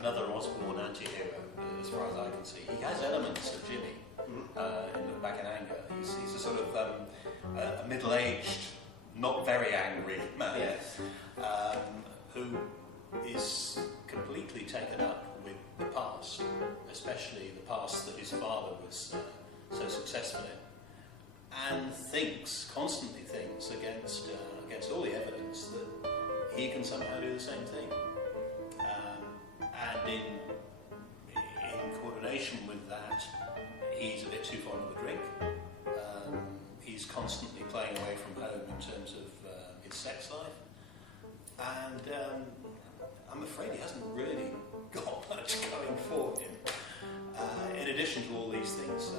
another Osborne anti-hero, as far as I can see. He has elements of Jimmy in Look Back in Anger. He's a sort of a middle-aged, not very angry man, who is completely taken up with the past, especially the past that his father was so successful in, and constantly thinks against all the evidence that he can somehow do the same thing. And in coordination with that, he's a bit too fond of a drink. He's constantly playing away from home in terms of his sex life. And I'm afraid he hasn't really got much going for him. In addition to all these things,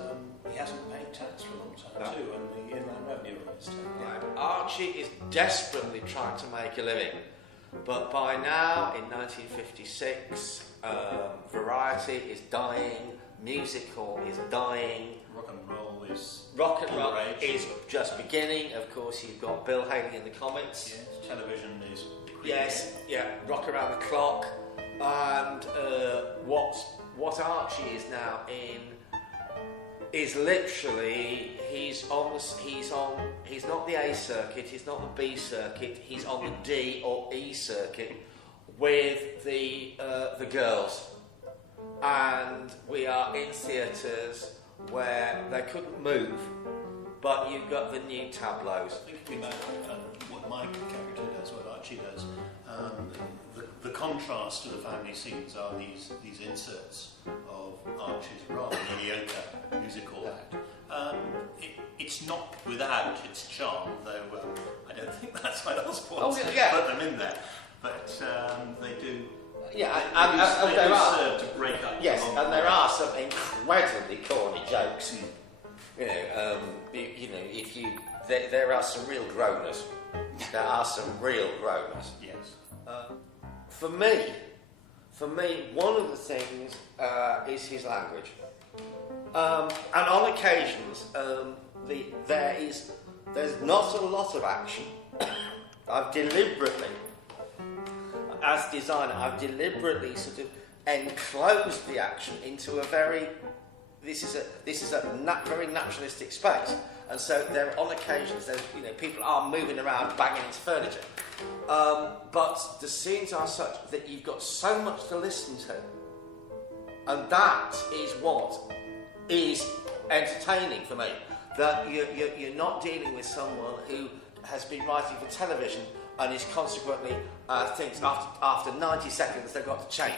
he hasn't paid tax for a long time too, and the Inland Revenue is taken. Right. Archie is desperately trying to make a living, but by now, in 1956, variety is dying, musical is dying, rock and roll is just beginning. Of course, you've got Bill Haley in the comics. Yes, television is. Rock around the clock, and what Archie is now in is literally he's not the A circuit, he's not the B circuit, he's on the D or E circuit with the girls, and we are in theatres where they couldn't move, but you've got the new tableaus. Thinking about what my character does, what Archie does, the contrast to the family scenes are these inserts of Archie's rather mediocre musical act. It's not without its charm, though I don't think that's why Osborne put them in there. But they do. Yeah, and there are serve to break up. Yes, and there are some incredibly corny jokes. There are some real groaners. There are some real groaners. Yes. For me, one of the things is his language, and on occasions, there's not a lot of action. I've deliberately, as designer, sort of enclosed the action into a very. This is a very naturalistic space, and so there on occasions people are moving around banging into furniture, but the scenes are such that you've got so much to listen to, and that is what is entertaining for me. That you're not dealing with someone who has been writing for television and is consequently thinks after 90 seconds they've got to change.